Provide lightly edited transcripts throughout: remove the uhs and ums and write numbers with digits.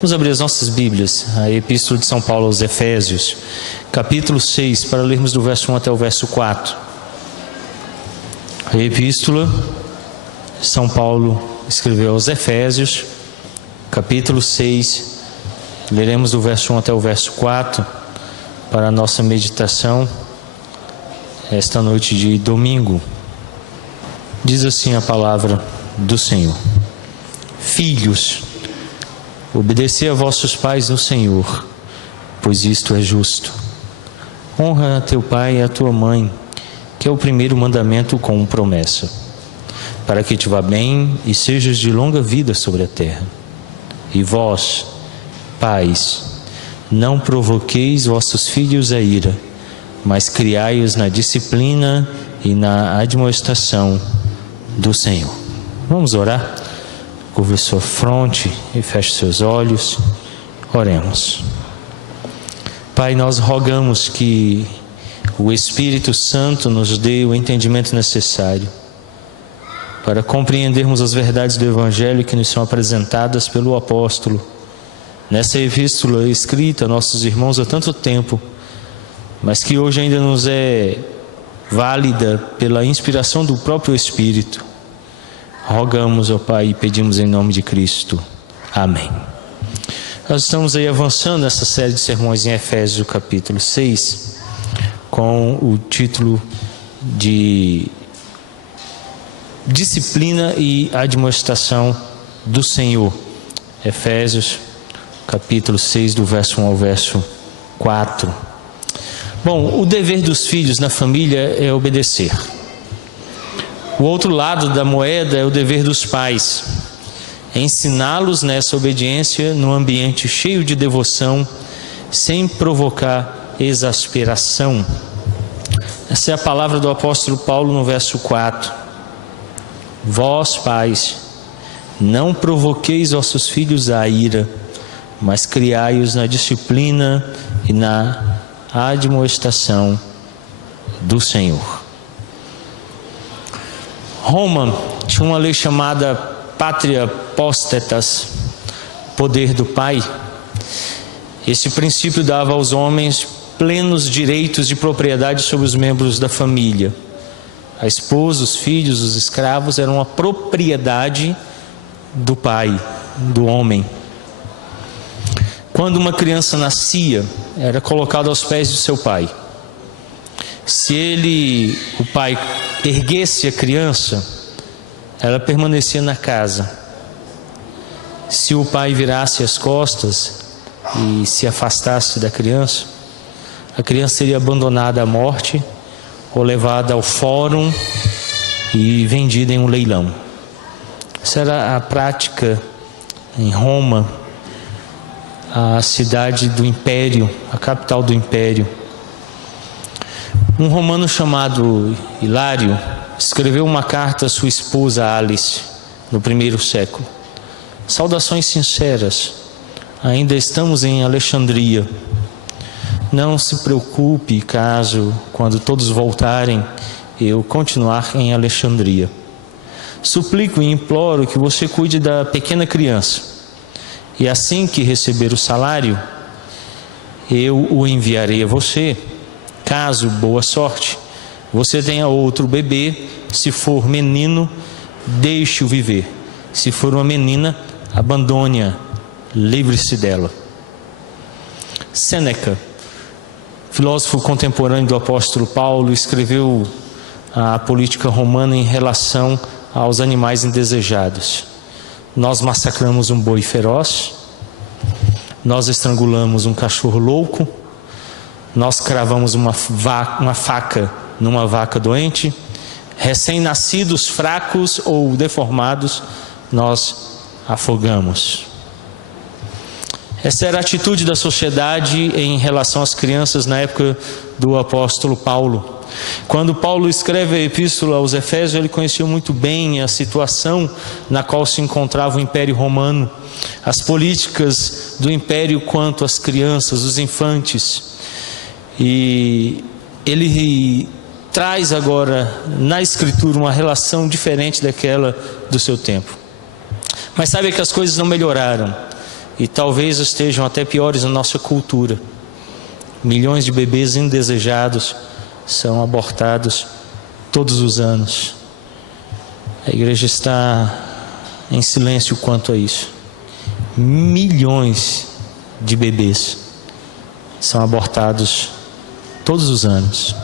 Vamos abrir as nossas Bíblias, a Epístola de São Paulo aos Efésios, capítulo 6, para lermos do verso 1 até o verso 4. A Epístola de São Paulo escreveu aos Efésios, capítulo 6, leremos do verso 1 até o verso 4, para a nossa meditação, esta noite de domingo. Diz assim a palavra do Senhor: Filhos, obedecei a vossos pais no Senhor, pois isto é justo. Honra a teu pai e a tua mãe, que é o primeiro mandamento com promessa, para que te vá bem e sejas de longa vida sobre a terra. E vós, pais, não provoqueis vossos filhos a ira, mas criai-os na disciplina e na admoestação do Senhor. Vamos orar? Curve sua fronte e feche seus olhos. Oremos. Pai, nós rogamos que o Espírito Santo nos dê o entendimento necessário para compreendermos as verdades do Evangelho que nos são apresentadas pelo apóstolo nessa epístola escrita a nossos irmãos há tanto tempo, mas que hoje ainda nos é válida pela inspiração do próprio Espírito. Rogamos, ó Pai, e pedimos em nome de Cristo. Amém. Nós estamos aí avançando nessa série de sermões em Efésios, capítulo 6, com o título de Disciplina e Admoestação do Senhor. Efésios, capítulo 6, do verso 1 ao verso 4. Bom, o dever dos filhos na família é obedecer. O outro lado da moeda é o dever dos pais, é ensiná-los nessa obediência num ambiente cheio de devoção, sem provocar exasperação. Essa é a palavra do apóstolo Paulo no verso 4. Vós, pais, não provoqueis vossos filhos à ira, mas criai-os na disciplina e na admoestação do Senhor. Roma tinha uma lei chamada Pátria Potestas, poder do pai. Esse princípio dava aos homens plenos direitos de propriedade sobre os membros da família. A esposa, os filhos, os escravos eram a propriedade do pai, do homem. Quando uma criança nascia, era colocada aos pés de seu pai. Se o pai erguesse a criança, ela permanecia na casa. Se o pai virasse as costas e se afastasse da criança, a criança seria abandonada à morte ou levada ao fórum e vendida em um leilão. Essa era a prática em Roma, a cidade do império, a capital do império. Um romano chamado Hilário escreveu uma carta à sua esposa Alice no primeiro século. Saudações sinceras. Ainda estamos em Alexandria. Não se preocupe caso, quando todos voltarem, eu continuar em Alexandria. Suplico e imploro que você cuide da pequena criança. E assim que receber o salário, eu o enviarei a você. Caso, boa sorte, você tenha outro bebê. Se for menino, deixe-o viver. Se for uma menina, abandone-a, livre-se dela. Sêneca, filósofo contemporâneo do apóstolo Paulo, escreveu a política romana em relação aos animais indesejados. Nós massacramos um boi feroz, nós estrangulamos um cachorro louco, nós cravamos uma faca numa vaca doente, recém-nascidos fracos ou deformados, nós afogamos. Essa era a atitude da sociedade em relação às crianças na época do apóstolo Paulo. Quando Paulo escreve a epístola aos Efésios, ele conhecia muito bem a situação na qual se encontrava o Império Romano, as políticas do império quanto às crianças, os infantes. E ele traz agora na Escritura uma relação diferente daquela do seu tempo. Mas sabe que as coisas não melhoraram. e talvez estejam até piores na nossa cultura. Milhões de bebês indesejados são abortados todos os anos. A igreja está em silêncio quanto a isso. Milhões de bebês são abortados todos os anos,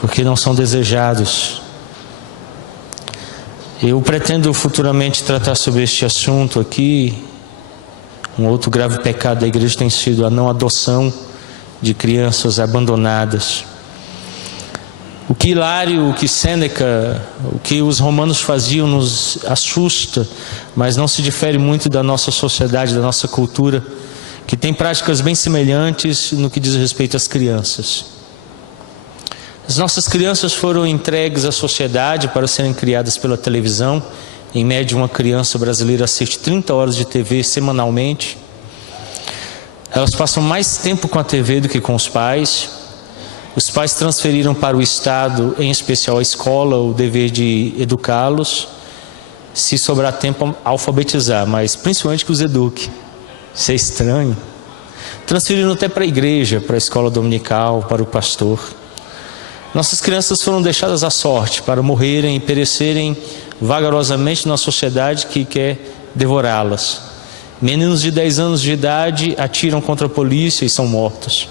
porque não são desejados. Eu pretendo futuramente tratar sobre este assunto aqui. Um outro grave pecado da igreja tem sido a não adoção de crianças abandonadas. O que Hilário, o que Sêneca, o que os romanos faziam nos assusta, mas não se difere muito da nossa sociedade, da nossa cultura, que tem práticas bem semelhantes no que diz respeito às crianças. As nossas crianças foram entregues à sociedade para serem criadas pela televisão. Em média, uma criança brasileira assiste 30 horas de TV semanalmente. Elas passam mais tempo com a TV do que com os pais. Os pais transferiram para o Estado, em especial a escola, o dever de educá-los. Se sobrar tempo, alfabetizar, mas principalmente que os eduque. Isso é estranho. Transferiram até para a igreja, para a escola dominical, para o pastor. Nossas crianças foram deixadas à sorte para morrerem e perecerem vagarosamente na sociedade que quer devorá-las. Meninos de 10 anos de idade atiram contra a polícia e são mortos.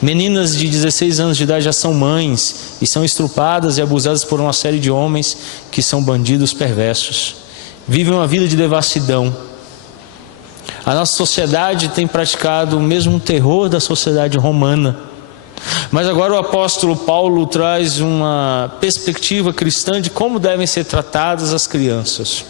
Meninas de 16 anos de idade já são mães e são estrupadas e abusadas por uma série de homens que são bandidos perversos. Vivem uma vida de devassidão. A nossa sociedade tem praticado o mesmo terror da sociedade romana. Mas agora o apóstolo Paulo traz uma perspectiva cristã de como devem ser tratadas as crianças.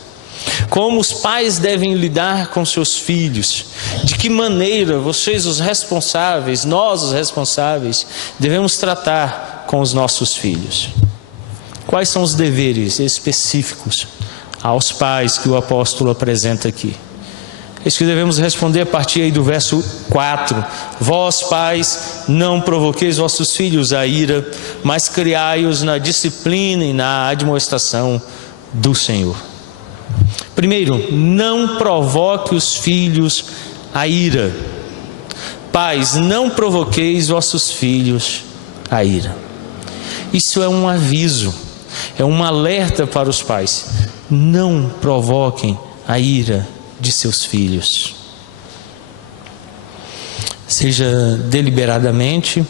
Como os pais devem lidar com seus filhos. De que maneira vocês, os responsáveis, nós os responsáveis, devemos tratar com os nossos filhos. Quais são os deveres específicos aos pais que o apóstolo apresenta aqui? É isso que devemos responder a partir aí do verso 4. Vós, pais, não provoqueis vossos filhos à ira, mas criai-os na disciplina e na admoestação do Senhor. Primeiro, não provoque os filhos à ira. Pais, não provoqueis vossos filhos à ira. Isso é um aviso, é um alerta para os pais. Não provoquem a ira de seus filhos. Seja deliberadamente,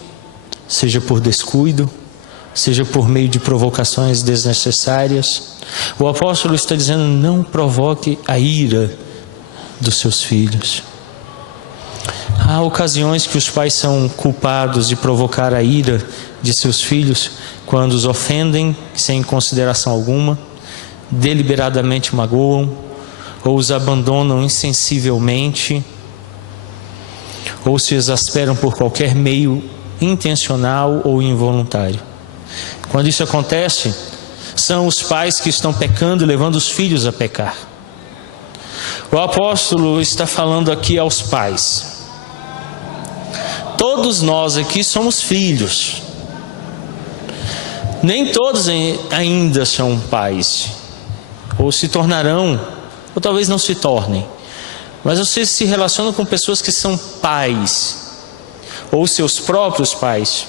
seja por descuido, seja por meio de provocações desnecessárias. O apóstolo está dizendo: não provoque a ira dos seus filhos. Há ocasiões que os pais são culpados de provocar a ira de seus filhos quando os ofendem sem consideração alguma, deliberadamente magoam, ou os abandonam insensivelmente, ou se exasperam por qualquer meio intencional ou involuntário. Quando isso acontece, são os pais que estão pecando e levando os filhos a pecar. O apóstolo está falando aqui aos pais. Todos nós aqui somos filhos. Nem todos ainda são pais, ou se tornarão, ou talvez não se tornem. Mas vocês se relacionam com pessoas que são pais, ou seus próprios pais.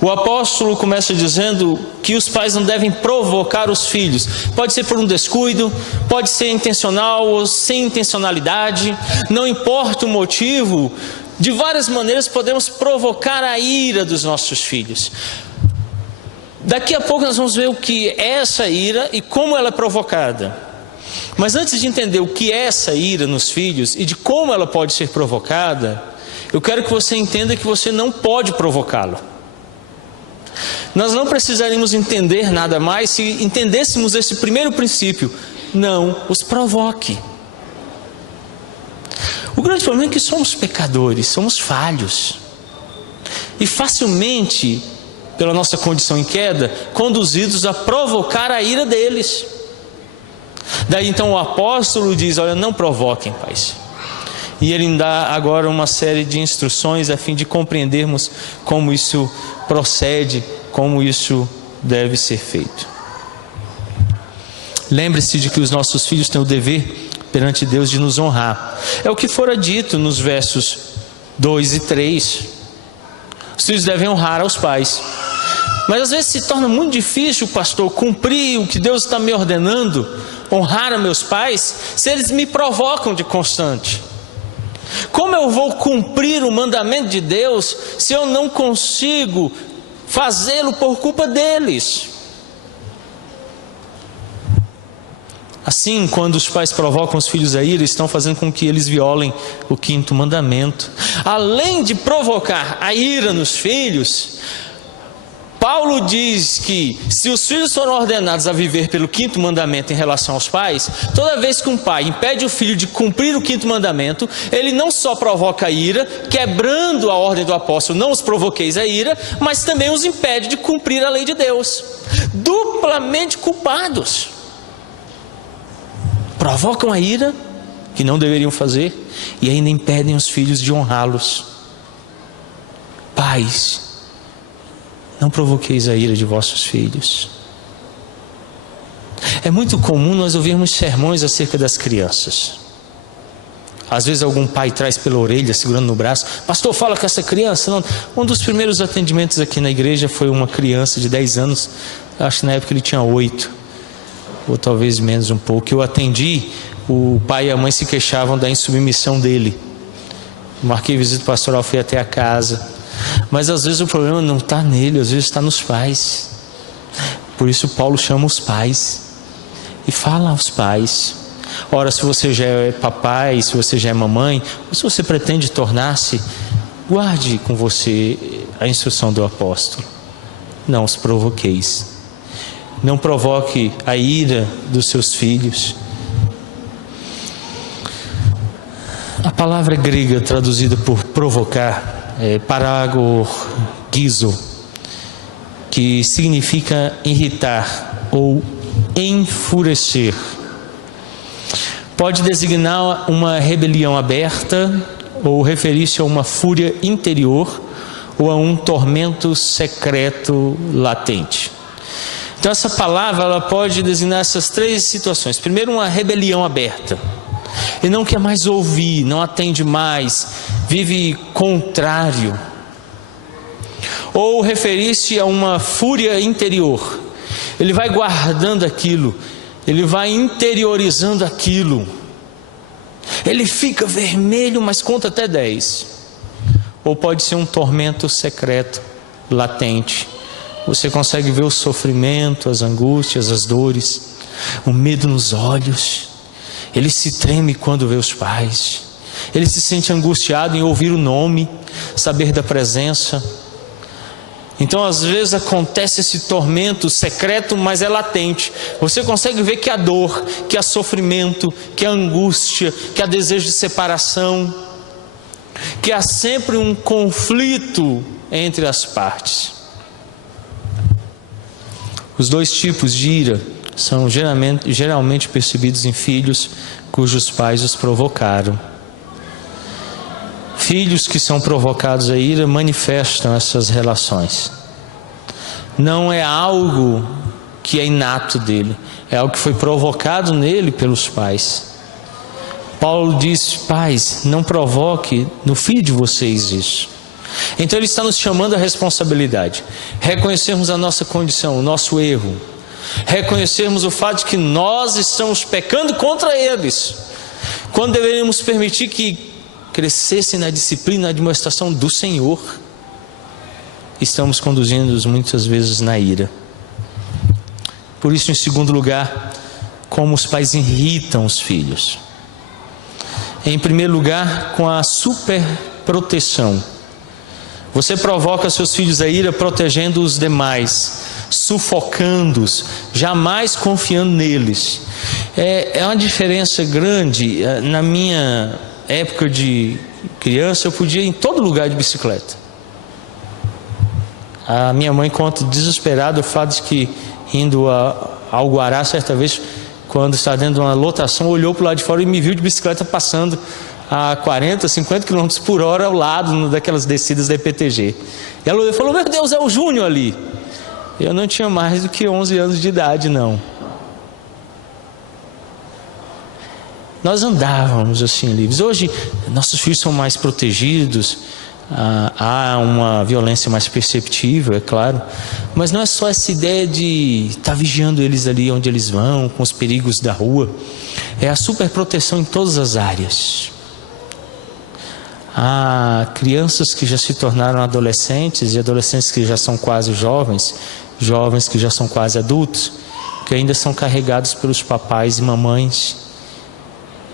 O apóstolo começa dizendo que os pais não devem provocar os filhos. Pode ser por um descuido, pode ser intencional ou sem intencionalidade, não importa o motivo. De várias maneiras podemos provocar a ira dos nossos filhos. Daqui a pouco nós vamos ver o que é essa ira e como ela é provocada. Mas antes de entender o que é essa ira nos filhos e de como ela pode ser provocada, eu quero que você entenda que você não pode provocá-lo. Nós não precisaríamos entender nada mais se entendêssemos esse primeiro princípio: não os provoque. O grande problema é que somos pecadores, somos falhos, e facilmente, pela nossa condição em queda, conduzidos a provocar a ira deles. Daí então o apóstolo diz: olha, não provoquem, pais. E ele dá agora uma série de instruções a fim de compreendermos como isso procede, como isso deve ser feito. Lembre-se de que os nossos filhos têm o dever perante Deus de nos honrar. É o que fora dito nos versos 2 e 3. Os filhos devem honrar aos pais. Mas às vezes se torna muito difícil, pastor, cumprir o que Deus está me ordenando, honrar a meus pais, se eles me provocam de constante. Como eu vou cumprir o mandamento de Deus se eu não consigo fazê-lo por culpa deles? Assim, quando os pais provocam os filhos a ira, estão fazendo com que eles violem o 5º mandamento. Além de provocar a ira nos filhos, Paulo diz que se os filhos foram ordenados a viver pelo 5º mandamento em relação aos pais, toda vez que um pai impede o filho de cumprir o 5º mandamento, ele não só provoca a ira, quebrando a ordem do apóstolo, não os provoqueis a ira, mas também os impede de cumprir a lei de Deus. Duplamente culpados. Provocam a ira, que não deveriam fazer, e ainda impedem os filhos de honrá-los. Pais, não provoqueis a ira de vossos filhos. É muito comum nós ouvirmos sermões acerca das crianças. Às vezes algum pai traz pela orelha, segurando no braço: pastor, fala com essa criança. Não. Um dos primeiros atendimentos aqui na igreja foi uma criança de 10 anos, acho que na época ele tinha 8, ou talvez menos um pouco. Eu atendi, o pai e a mãe se queixavam da insubmissão dele. Marquei visita pastoral, fui até a casa. Mas às vezes o problema não está nele, às vezes está nos pais. Por isso Paulo chama os pais e fala aos pais. Ora, se você já é papai, se você já é mamãe, ou se você pretende tornar-se, guarde com você a instrução do apóstolo: não os provoqueis. Não provoque a ira dos seus filhos. A palavra grega traduzida por provocar é paragorgizo, que significa irritar ou enfurecer. Pode designar uma rebelião aberta ou referir-se a uma fúria interior ou a um tormento secreto latente. Então essa palavra ela pode designar essas 3 situações. Primeiro, uma rebelião aberta. Ele não quer mais ouvir, não atende mais, vive contrário. Ou referir-se a uma fúria interior. Ele vai guardando aquilo, ele vai interiorizando aquilo. Ele fica vermelho, mas conta até 10. Ou pode ser um tormento secreto, latente. Você consegue ver o sofrimento, as angústias, as dores, o medo nos olhos. Ele se treme quando vê os pais. Ele se sente angustiado em ouvir o nome, saber da presença. Então às vezes acontece esse tormento secreto, mas é latente. Você consegue ver que há dor, que há sofrimento, que há angústia, que há desejo de separação, que há sempre um conflito entre as partes. Os 2 tipos de ira são geralmente percebidos em filhos cujos pais os provocaram. Filhos que são provocados a ira manifestam essas relações. Não é algo que é inato dele, é algo que foi provocado nele pelos pais. Paulo diz: pais, não provoque no filho de vocês isso. Então ele está nos chamando à responsabilidade, reconhecermos a nossa condição, o nosso erro, reconhecermos o fato de que nós estamos pecando contra eles, quando deveríamos permitir que crescessem na disciplina e na admoestação do Senhor. Estamos conduzindo-os muitas vezes na ira. Por isso, em segundo lugar, como os pais irritam os filhos. Em primeiro lugar, com a superproteção. Você provoca seus filhos a ira protegendo os demais, sufocando-os, jamais confiando neles. É uma diferença grande. Na minha época de criança, eu podia ir em todo lugar de bicicleta. A minha mãe conta desesperada o fato de que, indo ao Guará, certa vez, quando está dentro de uma lotação, olhou para o lado de fora e me viu de bicicleta passando a 40, 50 km por hora ao lado daquelas descidas da EPTG. E ela falou: meu Deus, é o Júnior ali. Eu não tinha mais do que 11 anos de idade, não. nós andávamos assim livres. Hoje nossos filhos são mais protegidos, há uma violência mais perceptível, é claro, mas não é só essa ideia de estar vigiando eles ali onde eles vão, com os perigos da rua, é a superproteção em todas as áreas. Há crianças que já se tornaram adolescentes e adolescentes que já são quase jovens, jovens que já são quase adultos, que ainda são carregados pelos papais e mamães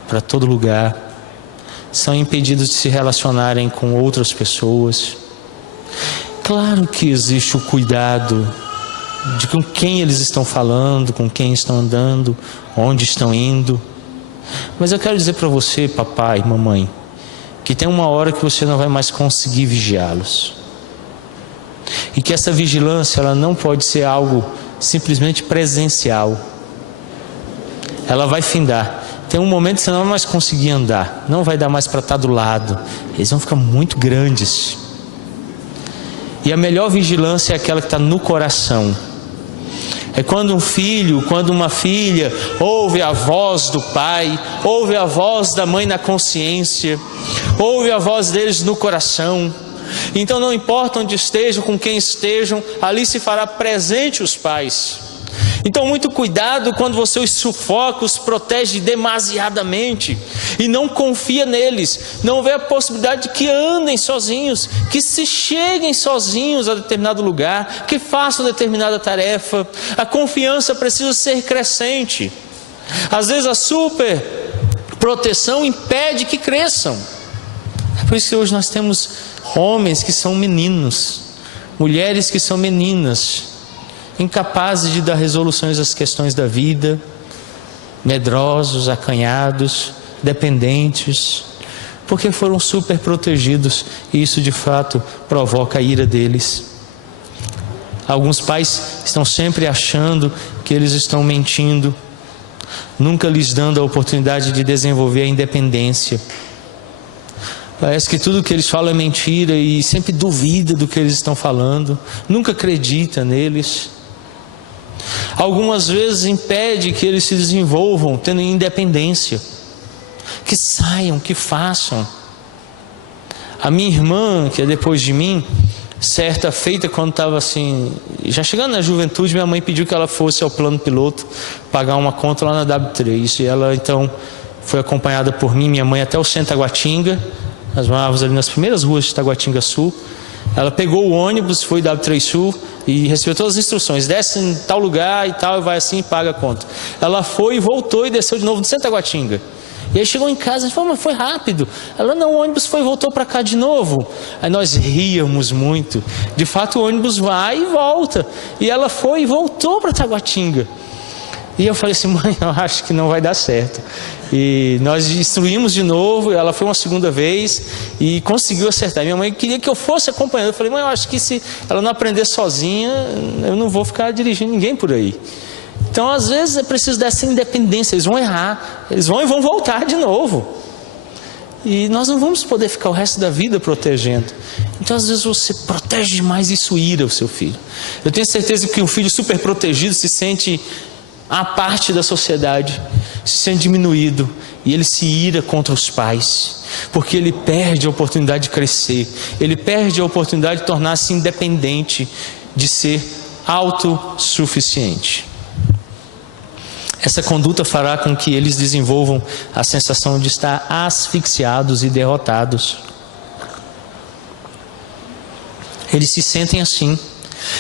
para todo lugar, são impedidos de se relacionarem com outras pessoas. Claro que existe o cuidado de com quem eles estão falando, com quem estão andando, onde estão indo, mas eu quero dizer para você, papai, mamãe, que tem uma hora que você não vai mais conseguir vigiá-los, e que essa vigilância ela não pode ser algo simplesmente presencial, ela vai findar. Tem um momento que você não vai mais conseguir andar, não vai dar mais para estar do lado, eles vão ficar muito grandes, e a melhor vigilância é aquela que está no coração. É quando um filho, quando uma filha ouve a voz do pai, ouve a voz da mãe na consciência, ouve a voz deles no coração. Então não importa onde estejam, com quem estejam, ali se fará presente os pais. Então muito cuidado quando você os sufoca, os protege demasiadamente e não confia neles, não vê a possibilidade de que andem sozinhos, que se cheguem sozinhos a determinado lugar, que façam determinada tarefa. A confiança precisa ser crescente. Às vezes a super proteção impede que cresçam. É por isso que hoje nós temos homens que são meninos, mulheres que são meninas, incapazes de dar resoluções às questões da vida, medrosos, acanhados, dependentes, porque foram super protegidos, e isso de fato provoca a ira deles. Alguns pais estão sempre achando que eles estão mentindo, nunca lhes dando a oportunidade de desenvolver a independência. Parece que tudo que eles falam é mentira e sempre duvida do que eles estão falando, nunca acredita neles. Algumas vezes impede que eles se desenvolvam, tendo independência, que saiam, que façam. A minha irmã, que é depois de mim, certa feita, quando estava assim, já chegando na juventude, minha mãe pediu que ela fosse ao plano piloto pagar uma conta lá na W3, e ela então foi acompanhada por mim, minha mãe, até o centro Taguatinga. Nós morávamos ali nas primeiras ruas de Taguatinga Sul. Ela pegou o ônibus, foi W3 Sul e recebeu todas as instruções: desce em tal lugar e tal, e vai assim e paga a conta. Ela foi e voltou e desceu de novo no centro Taguatinga. E aí chegou em casa e falou: mas foi rápido. Ela: não, o ônibus foi e voltou para cá de novo. Aí nós ríamos muito. De fato o ônibus vai e volta. E ela foi e voltou para Taguatinga. E eu falei assim: mãe, eu acho que não vai dar certo. E nós instruímos de novo, ela foi uma segunda vez e conseguiu acertar. Minha mãe queria que eu fosse acompanhando. Eu falei: mãe, eu acho que se ela não aprender sozinha, eu não vou ficar dirigindo ninguém por aí. Então às vezes é preciso dessa independência. Eles vão errar, eles vão e vão voltar de novo. E nós não vamos poder ficar o resto da vida protegendo. Então às vezes você protege demais e isso ira o seu filho. Eu tenho certeza que um filho super protegido se sente à parte da sociedade, se sente diminuído, e ele se ira contra os pais, porque ele perde a oportunidade de crescer, ele perde a oportunidade de tornar-se independente, de ser autossuficiente. Essa conduta fará com que eles desenvolvam a sensação de estar asfixiados e derrotados. Eles se sentem assim.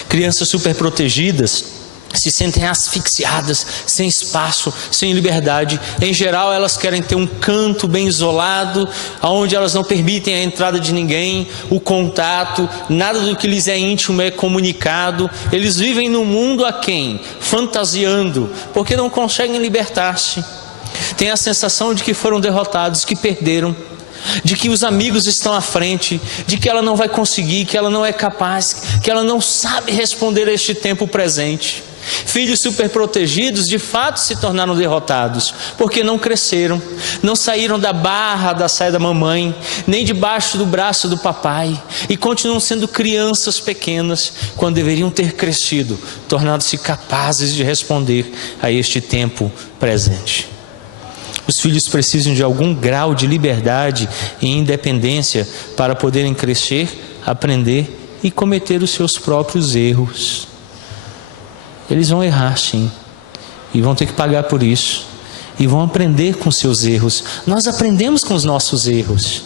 Crianças superprotegidas se sentem asfixiadas, sem espaço, sem liberdade. Em geral elas querem ter um canto bem isolado, onde elas não permitem a entrada de ninguém, o contato, nada do que lhes é íntimo é comunicado. Eles vivem no mundo aquém, fantasiando, porque não conseguem libertar-se. Tem a sensação de que foram derrotados, que perderam, de que os amigos estão à frente, de que ela não vai conseguir, que ela não é capaz, que ela não sabe responder a este tempo presente. Filhos superprotegidos de fato se tornaram derrotados, porque não cresceram, não saíram da barra da saia da mamãe, nem debaixo do braço do papai, e continuam sendo crianças pequenas, quando deveriam ter crescido, tornando-se capazes de responder a este tempo presente. Os filhos precisam de algum grau de liberdade e independência para poderem crescer, aprender e cometer os seus próprios erros. Eles vão errar, sim, e vão ter que pagar por isso, e vão aprender com seus erros. Nós aprendemos com os nossos erros.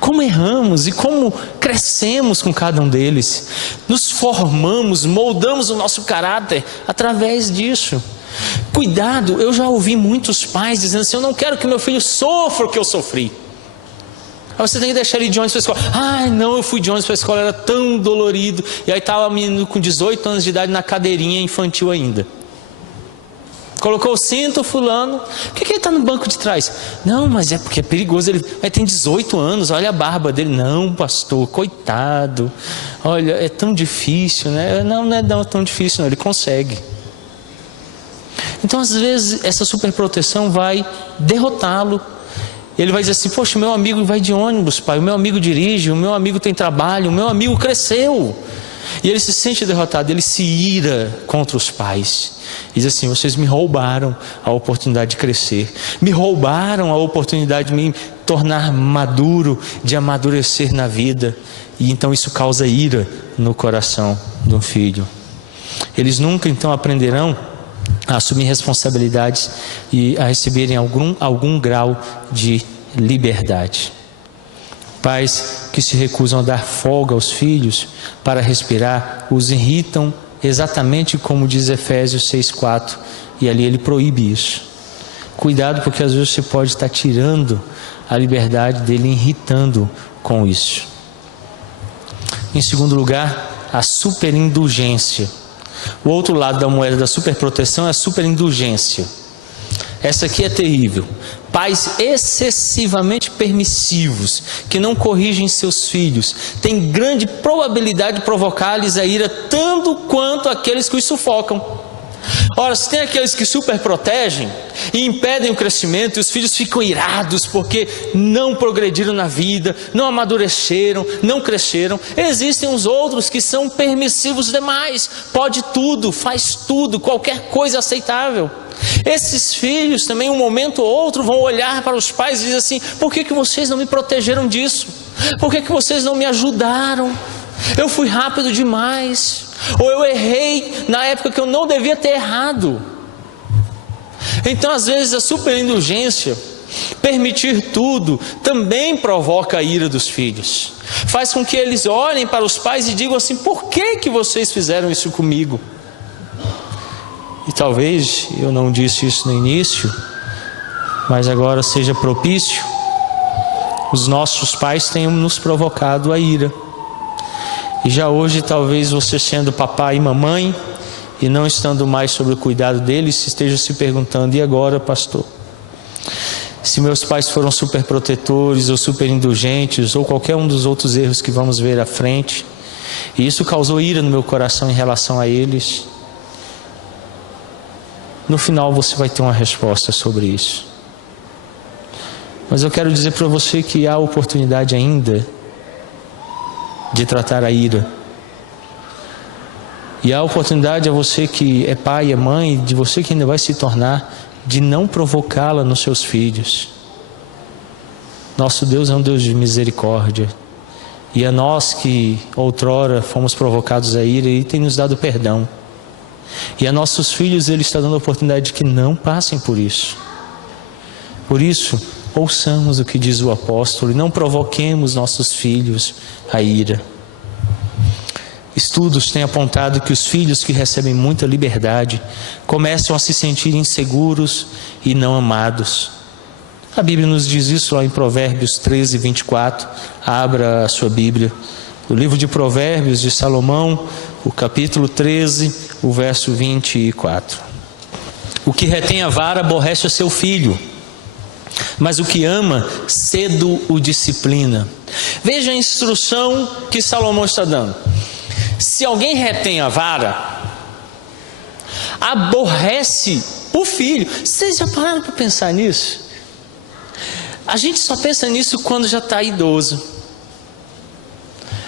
Como erramos e como crescemos com cada um deles. Nos formamos, moldamos o nosso caráter através disso. Cuidado, eu já ouvi muitos pais dizendo assim: eu não quero que meu filho sofra o que eu sofri. Aí você tem que deixar ele de ônibus para a escola. Ai, não, eu fui de ônibus para a escola, era tão dolorido. E aí estava o menino com 18 anos de idade na cadeirinha infantil ainda. Colocou o cinto, fulano. Por que ele está no banco de trás? Não, mas é porque é perigoso. Ele tem 18 anos, olha a barba dele. Não, pastor, coitado. Olha, é tão difícil, né? Não é tão difícil, não. Ele consegue. Então, às vezes, essa superproteção vai derrotá-lo. Ele vai dizer assim: poxa, o meu amigo vai de ônibus, pai. O meu amigo dirige, o meu amigo tem trabalho, o meu amigo cresceu. E ele se sente derrotado, ele se ira contra os pais. Diz assim: vocês me roubaram a oportunidade de crescer, me roubaram a oportunidade de me tornar maduro, de amadurecer na vida. E então isso causa ira no coração do filho. Eles nunca então aprenderão a assumir responsabilidades e a receberem algum grau de liberdade. Pais que se recusam a dar folga aos filhos para respirar os irritam, exatamente como diz Efésios 6,4, e ali ele proíbe isso. Cuidado, porque às vezes você pode estar tirando a liberdade dele, irritando com isso. Em segundo lugar, a superindulgência. O outro lado da moeda da superproteção é a superindulgência. Essa aqui é terrível. Pais excessivamente permissivos, que não corrigem seus filhos, têm grande probabilidade de provocar-lhes a ira, tanto quanto aqueles que os sufocam. Ora, se tem aqueles que superprotegem e impedem o crescimento, e os filhos ficam irados porque não progrediram na vida, não amadureceram, não cresceram, existem os outros que são permissivos demais, pode tudo, faz tudo, qualquer coisa aceitável. Esses filhos também, um momento ou outro, vão olhar para os pais e dizer assim: por que vocês não me protegeram disso? Por que vocês não me ajudaram? Eu fui rápido demais, ou eu errei na época que eu não devia ter errado. Então, às vezes, a superindulgência, permitir tudo, também provoca a ira dos filhos. Faz com que eles olhem para os pais e digam assim: por que vocês fizeram isso comigo? E talvez eu não disse isso no início, mas agora seja propício. Os nossos pais tenham nos provocado a ira. E já hoje, talvez você, sendo papai e mamãe e não estando mais sob o cuidado deles, esteja se perguntando: e agora, pastor? Se meus pais foram superprotetores ou superindulgentes ou qualquer um dos outros erros que vamos ver à frente, e isso causou ira no meu coração em relação a eles, no final você vai ter uma resposta sobre isso. Mas eu quero dizer para você que há oportunidade ainda de tratar a ira. E há oportunidade a você que é pai, é mãe, de você que ainda vai se tornar, de não provocá-la nos seus filhos. Nosso Deus é um Deus de misericórdia. E a nós que outrora fomos provocados a ira, Ele tem nos dado perdão. E a nossos filhos Ele está dando a oportunidade de que não passem por isso. Por isso, ouçamos o que diz o apóstolo e não provoquemos nossos filhos a ira. Estudos têm apontado que os filhos que recebem muita liberdade começam a se sentir inseguros e não amados. A Bíblia nos diz isso lá em Provérbios 13, 24. Abra a sua Bíblia. O livro de Provérbios de Salomão, o capítulo 13, o verso 24. O que retém a vara aborrece o seu filho, mas o que ama, cedo o disciplina. Veja a instrução que Salomão está dando. Se alguém retém a vara, aborrece o filho. Vocês já pararam para pensar nisso? A gente só pensa nisso quando já está idoso.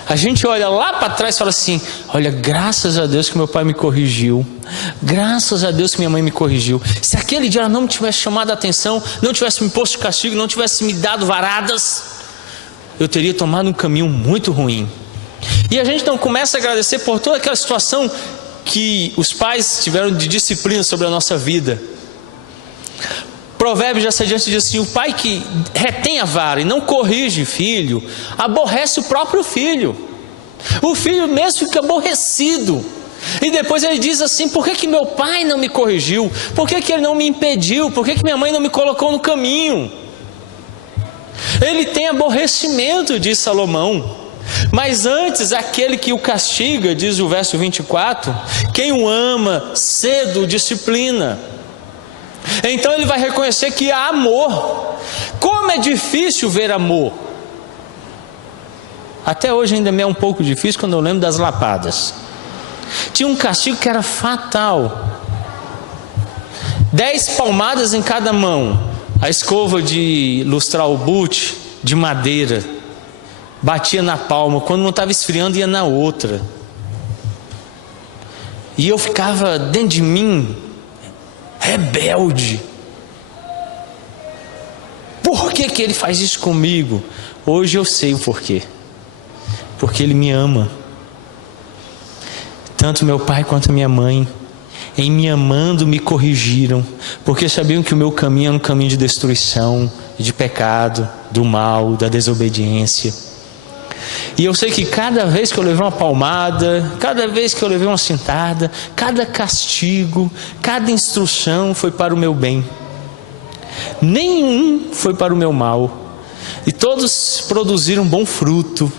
A gente olha lá para trás e fala assim: olha, graças a Deus que meu pai me corrigiu, graças a Deus que minha mãe me corrigiu. Se aquele dia ela não me tivesse chamado a atenção, não tivesse me posto de castigo, não tivesse me dado varadas, eu teria tomado um caminho muito ruim. E a gente não começa a agradecer por toda aquela situação que os pais tiveram de disciplina sobre a nossa vida. Provérbios já se adiante diz assim: o pai que retém a vara e não corrige o filho, aborrece o próprio filho. O filho mesmo fica aborrecido. E depois ele diz assim: por que meu pai não me corrigiu? Por que ele não me impediu? Por que minha mãe não me colocou no caminho? Ele tem aborrecimento, diz Salomão. Mas antes, aquele que o castiga, diz o verso 24, quem o ama, cedo o disciplina. Então ele vai reconhecer que há amor. Como é difícil ver amor. Até hoje ainda me é um pouco difícil quando eu lembro das lapadas. Tinha um castigo que era fatal: 10 palmadas em cada mão. A escova de lustrar o boot de madeira batia na palma, quando não estava esfriando ia na outra. E eu ficava dentro de mim rebelde. Por que ele faz isso comigo? Hoje eu sei o porquê. Porque ele me ama. Tanto meu pai quanto minha mãe, em me amando, me corrigiram, porque sabiam que o meu caminho era um caminho de destruição, de pecado, do mal, da desobediência. E eu sei que cada vez que eu levei uma palmada, cada vez que eu levei uma cintada, cada castigo, cada instrução foi para o meu bem. Nenhum foi para o meu mal. E todos produziram bom fruto.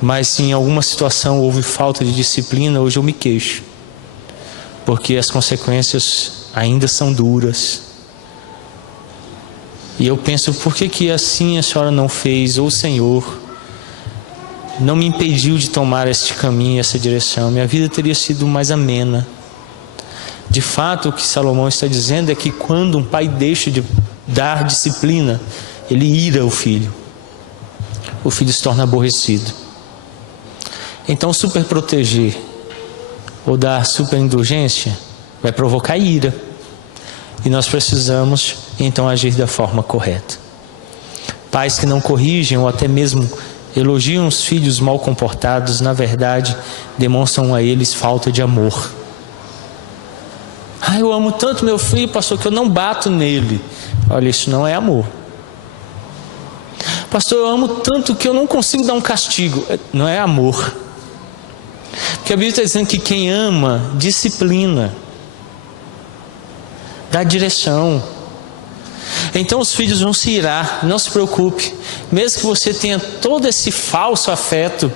Mas se em alguma situação houve falta de disciplina, hoje eu me queixo. Porque as consequências ainda são duras. E eu penso: por que assim a senhora não fez? Ou o Senhor não me impediu de tomar este caminho, essa direção? Minha vida teria sido mais amena. De fato, o que Salomão está dizendo é que quando um pai deixa de dar disciplina, ele ira o filho se torna aborrecido. Então, super proteger ou dar super indulgência vai provocar ira. E nós precisamos então agir da forma correta. Pais que não corrigem ou até mesmo elogiam os filhos mal comportados, na verdade, demonstram a eles falta de amor. Eu amo tanto meu filho, pastor, que eu não bato nele. Olha, isso não é amor. Pastor, eu amo tanto que eu não consigo dar um castigo. Não é amor. Porque a Bíblia está dizendo que quem ama, disciplina, dá direção. Então os filhos vão se irar, não se preocupe. Mesmo que você tenha todo esse falso afeto,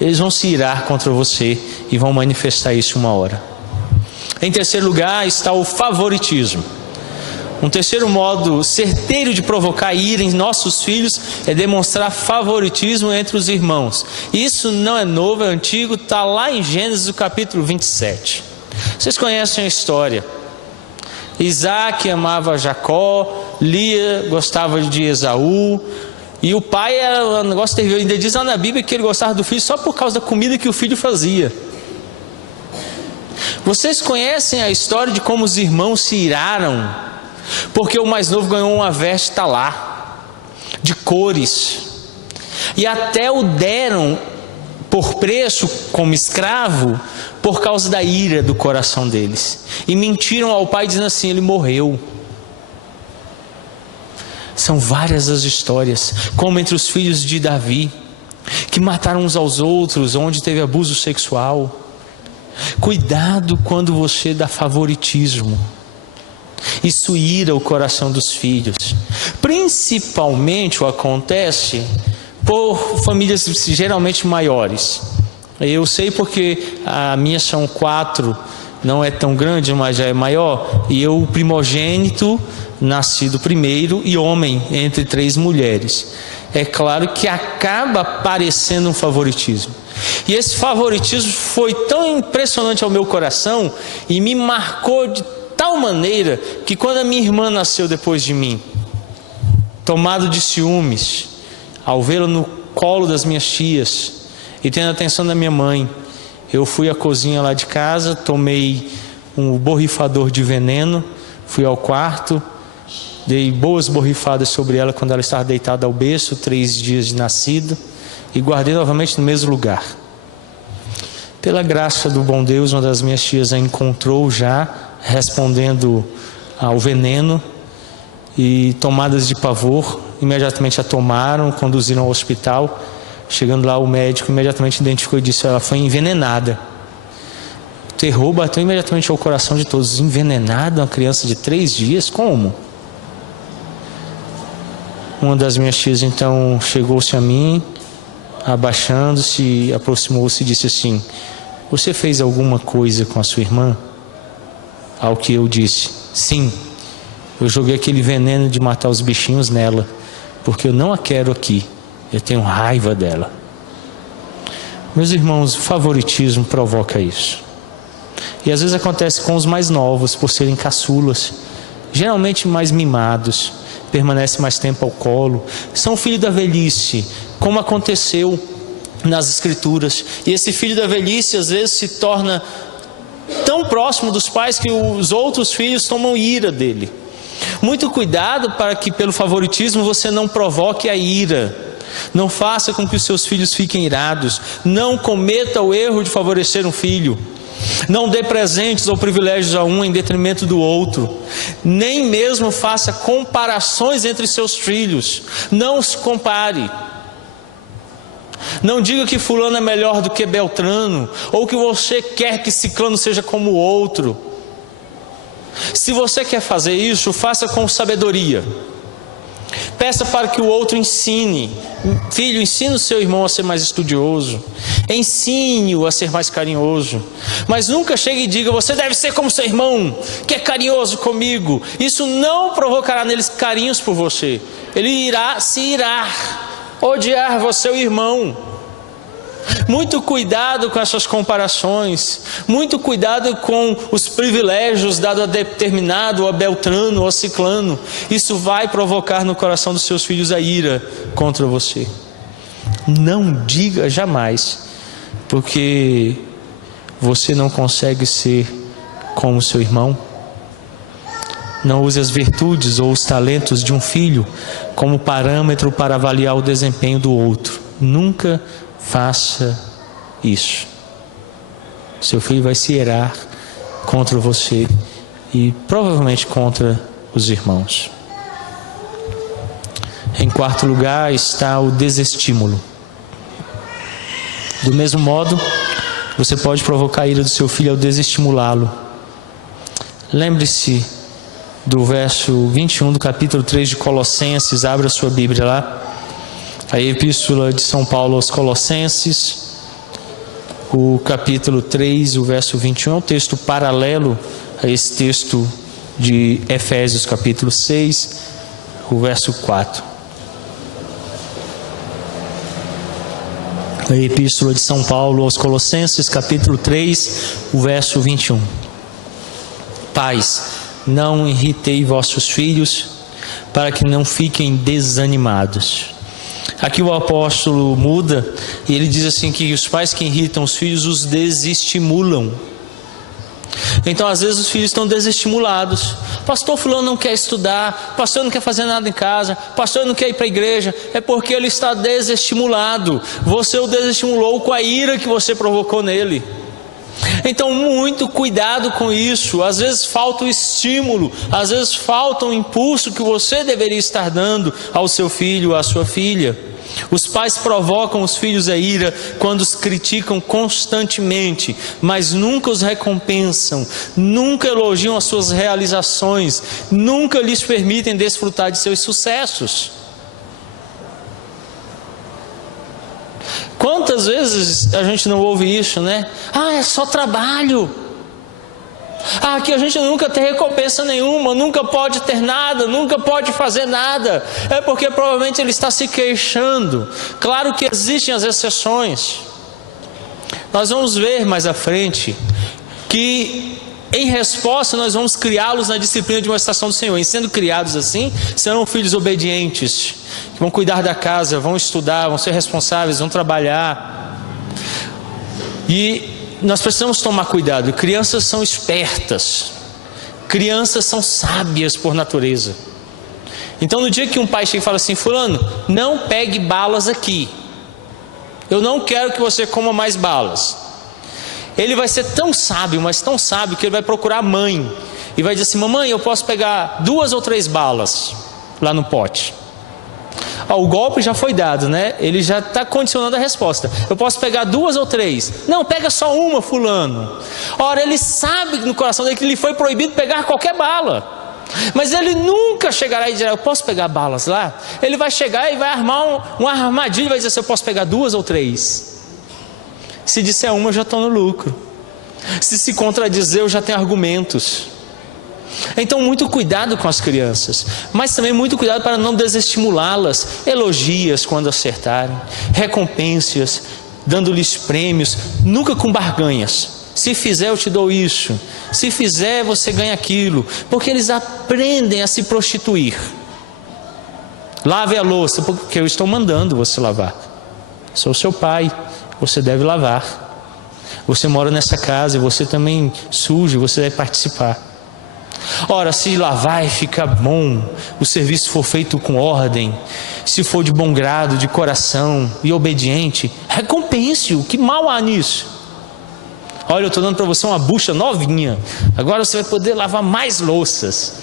eles vão se irar contra você e vão manifestar isso uma hora. Em terceiro lugar está o favoritismo. Um terceiro modo certeiro de provocar ira em nossos filhos é demonstrar favoritismo entre os irmãos. Isso não é novo, é antigo, está lá em Gênesis, do capítulo 27. Vocês conhecem a história. Isaac amava Jacó, Lia gostava de Esaú, e o pai era um negócio terrível. Ainda diz lá na Bíblia que ele gostava do filho só por causa da comida que o filho fazia. Vocês conhecem a história de como os irmãos se iraram, porque o mais novo ganhou uma veste talá, de cores, e até o deram por preço como escravo, por causa da ira do coração deles, e mentiram ao pai dizendo assim: ele morreu. São várias as histórias, como entre os filhos de Davi, que mataram uns aos outros, onde teve abuso sexual. Cuidado quando você dá favoritismo. Isso ira o coração dos filhos. Principalmente acontece por famílias geralmente maiores. Eu sei porque a minha são 4, não é tão grande, mas já é maior. E eu, primogênito, nascido primeiro e homem entre 3 mulheres. É claro que acaba aparecendo um favoritismo. E esse favoritismo foi tão impressionante ao meu coração e me marcou de tal maneira que quando a minha irmã nasceu depois de mim, tomado de ciúmes, Ao vê-la no colo das minhas tias e tendo a atenção da minha mãe, eu fui à cozinha lá de casa, tomei um borrifador de veneno, fui ao quarto, dei boas borrifadas sobre ela quando ela estava deitada ao berço, 3 dias de nascido, e guardei novamente no mesmo lugar. Pela graça do bom Deus, uma das minhas tias a encontrou já, respondendo ao veneno, e tomadas de pavor, imediatamente a tomaram, conduziram ao hospital. Chegando lá, o médico imediatamente identificou e disse: ela foi envenenada. O terror bateu imediatamente ao coração de todos. Envenenada, uma criança de 3 dias? Como? Uma das minhas tias então chegou-se a mim, abaixando-se, aproximou-se e disse assim: você fez alguma coisa com a sua irmã? Ao que eu disse: sim, eu joguei aquele veneno de matar os bichinhos nela, porque eu não a quero aqui, eu tenho raiva dela. Meus irmãos, o favoritismo provoca isso. E às vezes acontece com os mais novos, por serem caçulas, geralmente mais mimados, permanecem mais tempo ao colo, são filho da velhice, como aconteceu nas Escrituras. E esse filho da velhice às vezes se torna tão próximo dos pais que os outros filhos tomam ira dele. Muito cuidado para que pelo favoritismo você não provoque a ira. Não faça com que os seus filhos fiquem irados. Não cometa o erro de favorecer um filho. Não dê presentes ou privilégios a um em detrimento do outro. Nem mesmo faça comparações entre seus filhos. Não os compare. Não diga que fulano é melhor do que Beltrano, ou que você quer que ciclano seja como o outro. Se você quer fazer isso, faça com sabedoria. Peça para que o outro ensine. Filho, ensine o seu irmão a ser mais estudioso. Ensine-o a ser mais carinhoso. Mas nunca chegue e diga: você deve ser como seu irmão, que é carinhoso comigo. Isso não provocará neles carinhos por você. Ele irá se irar, odiar você, o irmão. Muito cuidado com essas comparações. Muito cuidado com os privilégios dados a determinado, ou a Beltrano, ou a ciclano. Isso vai provocar no coração dos seus filhos a ira contra você. Não diga jamais, porque você não consegue ser como seu irmão. Não use as virtudes ou os talentos de um filho como parâmetro para avaliar o desempenho do outro. Nunca faça isso. Seu filho vai se irar contra você e provavelmente contra os irmãos. Em quarto lugar está o desestímulo. Do mesmo modo, você pode provocar a ira do seu filho ao desestimulá-lo. Lembre-se do verso 21 do capítulo 3 de Colossenses. Abra a sua Bíblia lá. A epístola de São Paulo aos Colossenses, o capítulo 3, o verso 21, é um texto paralelo a esse texto de Efésios, capítulo 6, o verso 4. A epístola de São Paulo aos Colossenses, capítulo 3, o verso 21. Pais, não irritei vossos filhos, para que não fiquem desanimados. Aqui o apóstolo muda e ele diz assim que os pais que irritam os filhos os desestimulam. Então às vezes os filhos estão desestimulados. Pastor fulano não quer estudar, pastor não quer fazer nada em casa, pastor não quer ir para a igreja. É porque ele está desestimulado. Você o desestimulou com a ira que você provocou nele. Então muito cuidado com isso. Às vezes falta o estímulo, às vezes falta o impulso que você deveria estar dando ao seu filho, à sua filha. Os pais provocam os filhos a ira quando os criticam constantemente, mas nunca os recompensam, nunca elogiam as suas realizações, nunca lhes permitem desfrutar de seus sucessos. Quantas vezes a gente não ouve isso, né? Ah, é só trabalho. Ah, aqui a gente nunca tem recompensa nenhuma, nunca pode ter nada, nunca pode fazer nada. É porque provavelmente ele está se queixando. Claro que existem as exceções. Nós vamos ver mais à frente que Em resposta, nós vamos criá-los na disciplina de uma estação do Senhor. E sendo criados assim, serão filhos obedientes, que vão cuidar da casa, vão estudar, vão ser responsáveis, vão trabalhar. E nós precisamos tomar cuidado. Crianças são espertas, crianças são sábias por natureza. Então, no dia que um pai chega e fala assim: fulano, não pegue balas aqui, eu não quero que você coma mais balas. Ele vai ser tão sábio, mas tão sábio, que ele vai procurar a mãe e vai dizer assim: mamãe, eu posso pegar 2 ou 3 balas lá no pote? O golpe já foi dado, né? Ele já está condicionando a resposta. Eu posso pegar 2 ou 3? Não, pega só uma, fulano. Ora, ele sabe no coração dele que lhe foi proibido pegar qualquer bala, mas ele nunca chegará e dirá: eu posso pegar balas lá? Ele vai chegar e vai armar uma armadilha e vai dizer assim: eu posso pegar 2 ou 3? Se disser uma, eu já estou no lucro. Se contradizer, eu já tenho argumentos. Então, muito cuidado com as crianças, mas também muito cuidado para não desestimulá-las. Elogias quando acertarem, recompensas, dando-lhes prêmios, nunca com barganhas. Se fizer, eu te dou isso. Se fizer, você ganha aquilo. Porque eles aprendem a se prostituir. Lave a louça, porque eu estou mandando você lavar. Sou seu pai, você deve lavar. Você mora nessa casa e você também suja, você deve participar. Ora, se lavar e ficar bom, o serviço for feito com ordem, se for de bom grado, de coração e obediente, recompense-o. Que mal há nisso? Olha, eu estou dando para você uma bucha novinha, agora você vai poder lavar mais louças.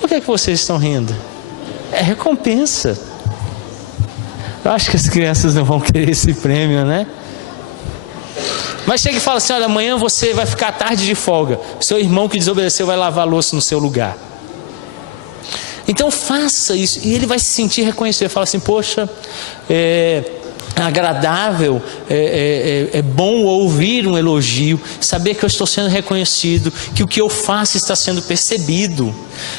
Por que vocês estão rindo? É recompensa. Eu acho que as crianças não vão querer esse prêmio, né? Mas chega e fala assim: olha, amanhã você vai ficar à tarde de folga, seu irmão que desobedeceu vai lavar a louça no seu lugar. Então faça isso, e ele vai se sentir reconhecido. Fala assim: poxa, é agradável, é bom ouvir um elogio, saber que eu estou sendo reconhecido, que o que eu faço está sendo percebido.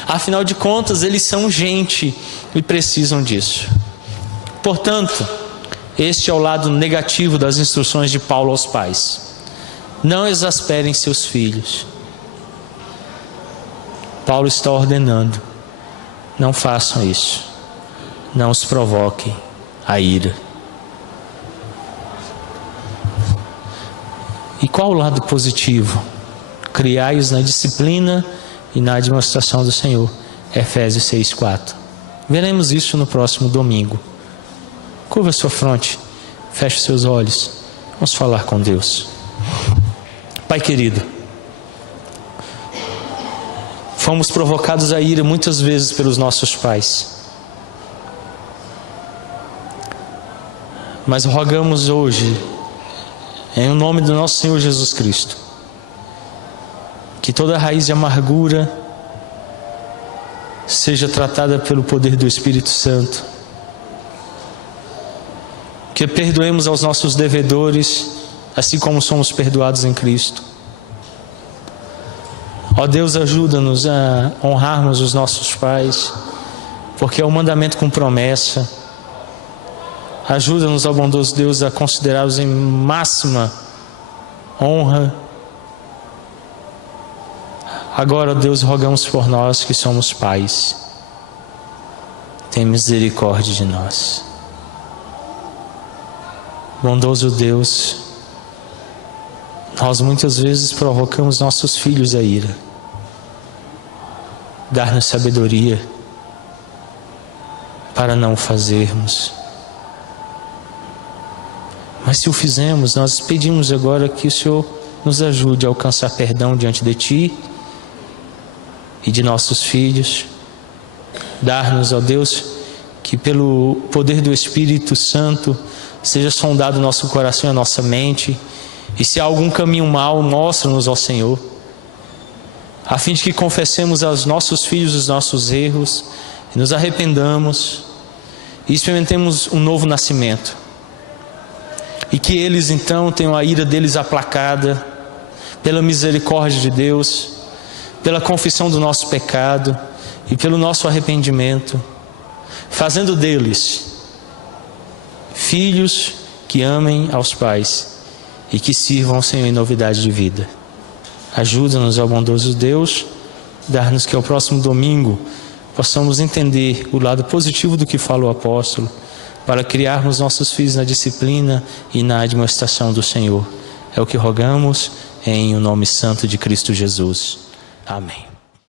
Afinal de contas, eles são gente e precisam disso. Portanto, este é o lado negativo das instruções de Paulo aos pais. Não exasperem seus filhos. Paulo está ordenando: não façam isso. Não os provoquem a ira. E qual o lado positivo? Criai-os na disciplina e na administração do Senhor. Efésios 6:4. Veremos isso no próximo domingo. Curva sua fronte, feche seus olhos, vamos falar com Deus. Pai querido, fomos provocados a ira muitas vezes pelos nossos pais, mas rogamos hoje, em nome do nosso Senhor Jesus Cristo, que toda raiz de amargura seja tratada pelo poder do Espírito Santo, que perdoemos aos nossos devedores, assim como somos perdoados em Cristo. Ó Deus, ajuda-nos a honrarmos os nossos pais, porque é um mandamento com promessa. Ajuda-nos, ó bondoso Deus, a considerá-los em máxima honra. Agora, ó Deus, rogamos por nós que somos pais. Tem misericórdia de nós. Bondoso Deus, nós muitas vezes provocamos nossos filhos a ira. Dar-nos sabedoria para não o fazermos. Mas se o fizemos, nós pedimos agora que o Senhor nos ajude a alcançar perdão diante de Ti e de nossos filhos. Dar-nos, ó Deus, que pelo poder do Espírito Santo seja sondado o nosso coração e a nossa mente, e se há algum caminho mau, mostra-nos, ó Senhor, a fim de que confessemos aos nossos filhos os nossos erros, e nos arrependamos, e experimentemos um novo nascimento, e que eles então tenham a ira deles aplacada, pela misericórdia de Deus, pela confissão do nosso pecado, e pelo nosso arrependimento, fazendo deles filhos que amem aos pais e que sirvam ao Senhor em novidade de vida. Ajuda-nos, ó bondoso Deus, dar-nos que ao próximo domingo possamos entender o lado positivo do que fala o apóstolo, para criarmos nossos filhos na disciplina e na admoestação do Senhor. É o que rogamos em o nome santo de Cristo Jesus. Amém.